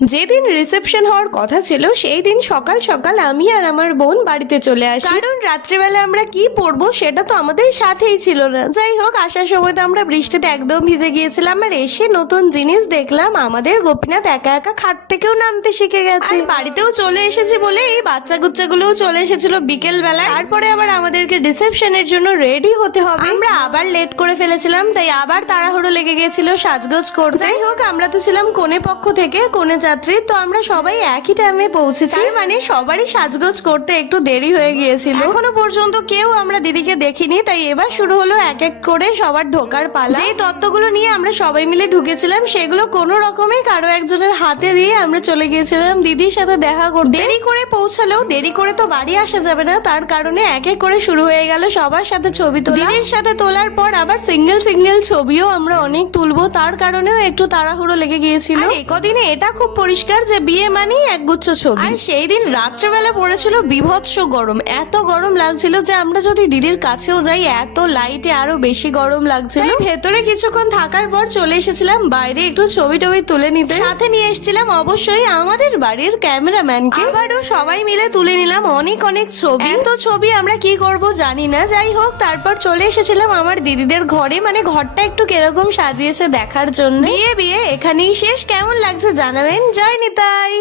যেদিন রিসেপশন হওয়ার কথা ছিল সেই দিন সকাল সকাল আমি আর আমার বোন বাড়িতে চলে আসি, কারণ রাত্রিবেলা আমরা কি পরবো সেটা তো আমাদের সাথেই ছিল না। যাই হোক, আসার সময় তো আমরা বৃষ্টিতে একদম ভিজে গিয়েছিলাম, আর এসে নতুন জিনিস দেখলাম আমাদের গোপীনাথ একা একা খাট থেকেও নামতে শিখে গেছে। আর বাড়িতেও চলে এসেছে বলে এই বাচ্চা গুচ্চাগুলোও চলে এসেছিল বিকেল বেলায়। তারপরে আবার আমাদেরকে রিসেপশনের জন্য রেডি হতে হবে, আমরা আবার লেট করে ফেলেছিলাম, তাই আবার তাড়াহুড়ো লেগে গেছিল সাজগোজ করতে। যাই হোক, আমরা তো ছিলাম কনে পক্ষ থেকে, কনে যাত্রী, তো আমরা সবাই একই টাইমে পৌঁছেছি, মানে সবারই সাজগোজ করতে একটু দেরি হয়ে গিয়েছিল। এখনো পর্যন্ত কেউ আমরা দিদিকে দেখিনি, তাই এবার শুরু হলো এক এক করে সবার ঢোকার পালা। যেই তত্ত্বগুলো নিয়ে আমরা সবাই মিলে ঢুকেছিলাম সেগুলো কোনো রকমে কারো একজনের হাতে দিয়ে আমরা চলে গিয়েছিলাম দিদির সাথে দেখা করতে। দেরি করে পৌঁছালেও দেরি করে তো বাড়ি আসা যাবে না, তার কারণে এক এক করে শুরু হয়ে গেল সবার সাথে ছবি তোলা। দিদির সাথে তোলার পর আবার সিঙ্গেল সিঙ্গেল ছবিও আমরা অনেক তুলবো, তার কারণেও একটু তাড়াহুড়ো লেগে গিয়েছিল। আর একদিনে এটা খুব পরিষ্কার যে বিয়ে মানেই একগুচ্ছ ছবি। আর সেই দিন রাত্রেবেলা পড়েছিল বিভৎস গরম, এত গরম লাগছিল যে আমরা যদি দিদির কাছেও যাই এত লাইটে আরো বেশি গরম লাগছিল। ভেতরে কিছুক্ষণ থাকার পর চলে এসেছিলাম বাইরে একটু ছবি টবি তুলে নিতে। সাথে নিয়ে এসেছিলাম অবশ্যই আমাদের বাড়ির ক্যামেরাম্যানকে, আবারও সবাই মিলে তুলে নিলাম অনেক অনেক ছবি। তো ছবি আমরা কি করব জানি না। যাই হোক, তারপর চলে এসেছিলাম আমার দিদিদের ঘরে, মানে ঘরটা একটু কিরকম সাজিয়েছে দেখার জন্য। বিয়ে এখানেই শেষ। কেমন লাগছে জানাবেন। জয় নিতাই।